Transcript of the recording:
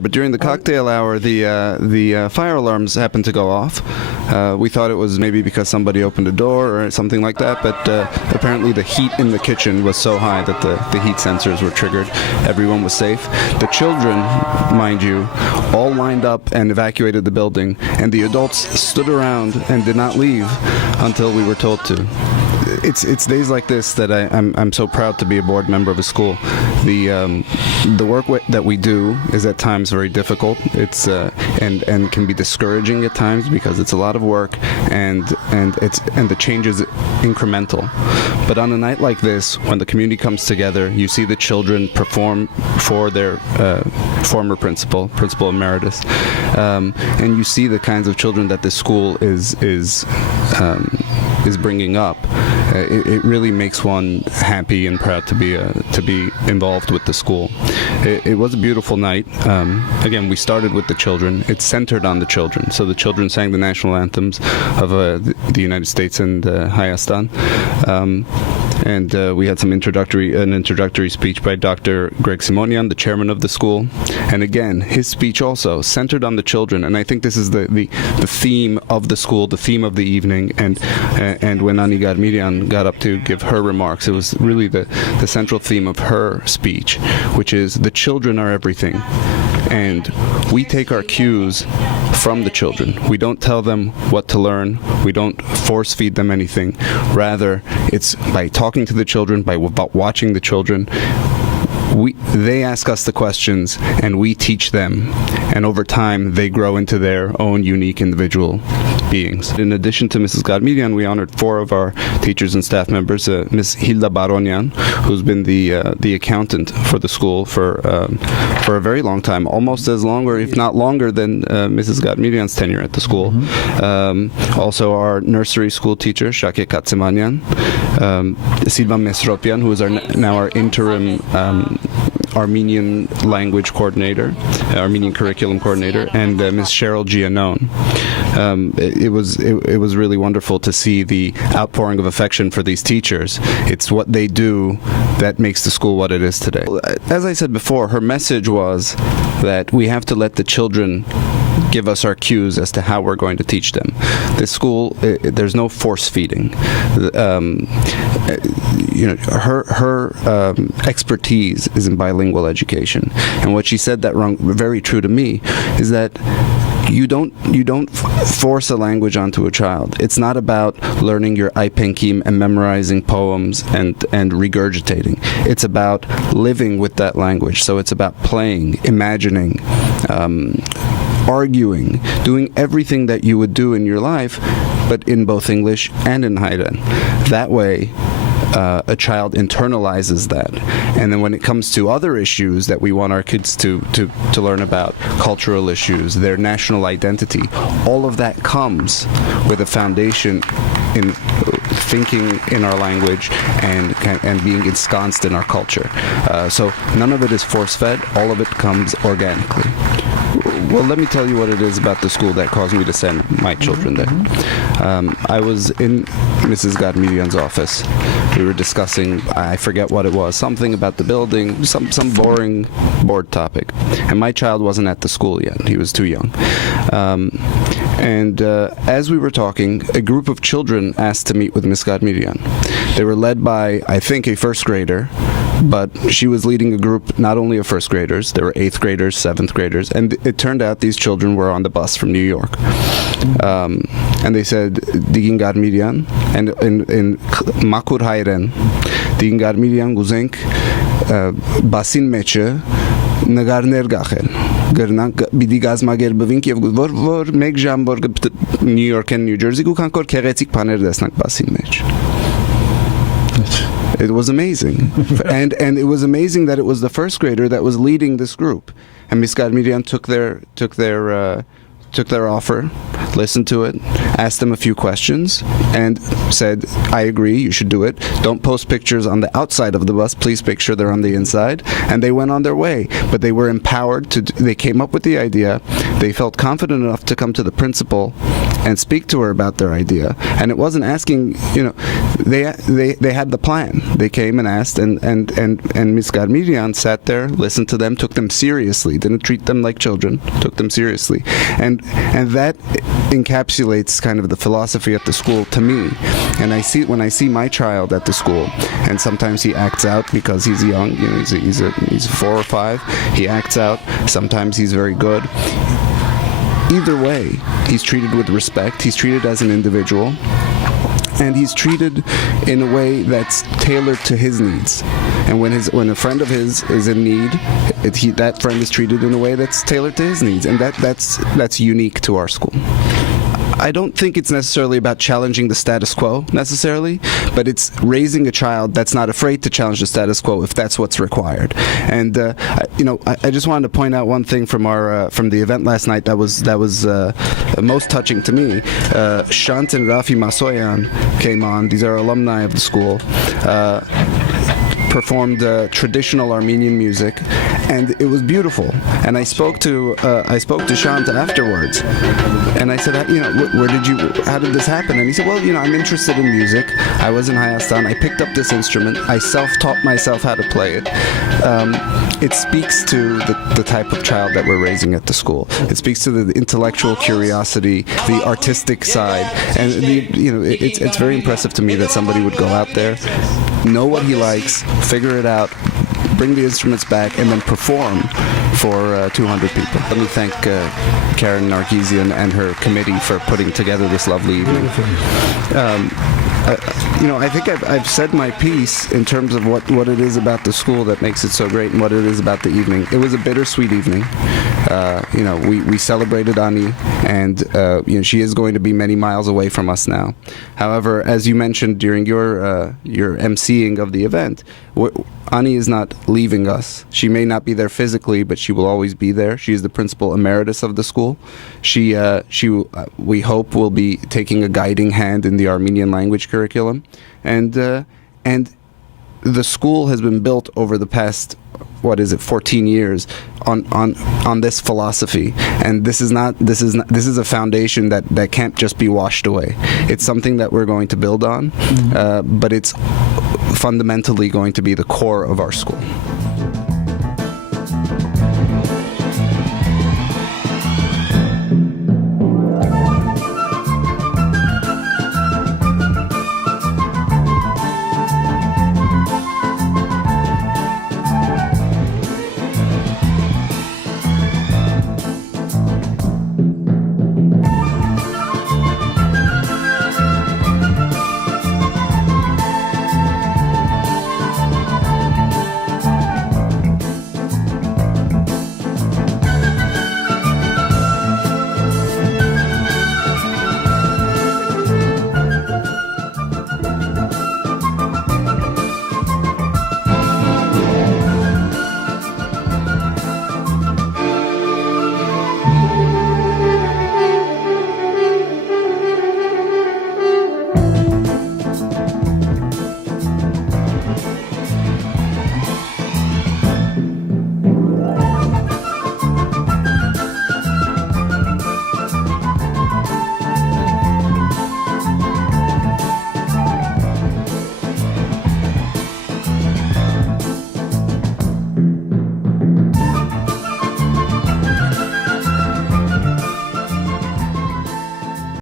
But during the cocktail hour, the fire alarms happened to go off. We thought it was maybe because somebody opened a door or something like that, but apparently the heat in the kitchen was so high that the heat sensors were triggered. Everyone was safe. The children, mind you, all lined up and evacuated the building, and the adults stood around and did not leave until we were told to. It's days like this that I'm so proud to be a board member of a school. The work that we do is at times very difficult. It's and can be discouraging at times because it's a lot of work and the change is incremental. But on a night like this, when the community comes together, you see the children perform for their former principal emeritus, and you see the kinds of children that this school is bringing up. It really makes one happy and proud to be involved with the school. It was a beautiful night. Again, we started with the children. It's centered on the children. So the children sang the national anthems of the United States and Hayastan. And we had an introductory speech by Dr. Greg Simonian, the chairman of the school. And again, his speech also centered on the children. And I think this is the theme of the school, the theme of the evening. And when Anahid Garmiryan got up to give her remarks, it was really the central theme of her speech, which is the children are everything. And we take our cues from the children. We don't tell them what to learn. We don't force feed them anything. Rather, it's by talking to the children, by watching the children. They ask us the questions and we teach them, and over time they grow into their own unique individual beings. In addition to Mrs. Garmiryan, we honored 4 of our teachers and staff members. Ms. Hilda Baronian, who's been the accountant for the school for a very long time, almost as long or if not longer than Mrs. Garmiryan's tenure at the school. Also our nursery school teacher, Shake Katsemanyan, Silva Mesropian, who is now our interim Armenian language coordinator, Armenian curriculum coordinator, and Ms. Cheryl Giannone. It was really wonderful to see the outpouring of affection for these teachers. It's what they do that makes the school what it is today. As I said before, her message was that we have to let the children give us our cues as to how we're going to teach them. This school, there's no force feeding. Her expertise is in bilingual education, and what she said that rang very true to me is that you don't force a language onto a child. It's not about learning your Ipenkim and memorizing poems and regurgitating. It's about living with that language. So it's about playing, imagining, arguing, doing everything that you would do in your life, but in both English and in Haida. That way, a child internalizes that, and then when it comes to other issues that we want our kids to learn about, cultural issues, their national identity, all of that comes with a foundation in thinking in our language and being ensconced in our culture. So none of it is force-fed, all of it comes organically. Well, let me tell you what it is about the school that caused me to send my children there. I was in Mrs. Garmiryan's office. We were discussing, I forget what it was, something about the building, some boring board topic. And my child wasn't at the school yet. He was too young. And as we were talking, a group of children asked to meet with Ms. Garmiryan. They were led by, I think, a first grader, but she was leading a group not only of first graders, there were 8th graders, 7th graders, and it turned out these children were on the bus from New York. And they said, Digin Garmiryan, and in Makur Hayren, Digin Garmiryan Guzenk, Basin Meche, նկարներ գախել գրնանք պիտի գազմագերբվինք եւ որ մեկ ժամ որ New York and New Jersey գուքանք որ քեղեցիկ բաներ տեսնանք բասին մեջ. It was amazing. and it was amazing that it was the first grader that was leading this group, and Ms. Garmiryan took their offer, listened to it, asked them a few questions, and said, I agree, you should do it. Don't post pictures on the outside of the bus. Please make sure they're on the inside. And they went on their way. But they were empowered they came up with the idea. They felt confident enough to come to the principal and speak to her about their idea. And it wasn't asking, they had the plan. They came and asked, and Ms. Garmiryan sat there, listened to them, took them seriously, didn't treat them like children, took them seriously. And that encapsulates kind of the philosophy at the school to me. And when I see my child at the school, and sometimes he acts out because he's young, he's 4 or 5, he acts out, sometimes he's very good. Either way, he's treated with respect, he's treated as an individual, and he's treated in a way that's tailored to his needs. And when a friend of his is in need, that friend is treated in a way that's tailored to his needs, and that's unique to our school. I don't think it's necessarily about challenging the status quo necessarily, but it's raising a child that's not afraid to challenge the status quo if that's what's required. And I just wanted to point out one thing from the event last night that was most touching to me. Shant and Rafi Masoyan came on. These are alumni of the school. Performed traditional Armenian music, and it was beautiful. And I spoke to Shant afterwards, and I said, how did this happen? And he said, well, I'm interested in music. I was in Hayastan. I picked up this instrument. I self-taught myself how to play it. It speaks to the type of child that we're raising at the school. It speaks to the intellectual curiosity, the artistic side, and it's very impressive to me that somebody would go out there, know what he likes, figure it out, bring the instruments back, and then perform for 200 people. Let me thank Karen Nargizian and her committee for putting together this lovely evening. I think I've said my piece in terms of what it is about the school that makes it so great and what it is about the evening. It was a bittersweet evening. We celebrated Ani, and she is going to be many miles away from us now. However, as you mentioned during your emceeing of the event, Ani is not leaving us. She may not be there physically, but she will always be there. She is the principal emeritus of the school. She we hope will be taking a guiding hand in the Armenian language curriculum, and the school has been built over the past 14 years on this philosophy, and this is a foundation that can't just be washed away. It's something that we're going to build on, but it's fundamentally going to be the core of our school.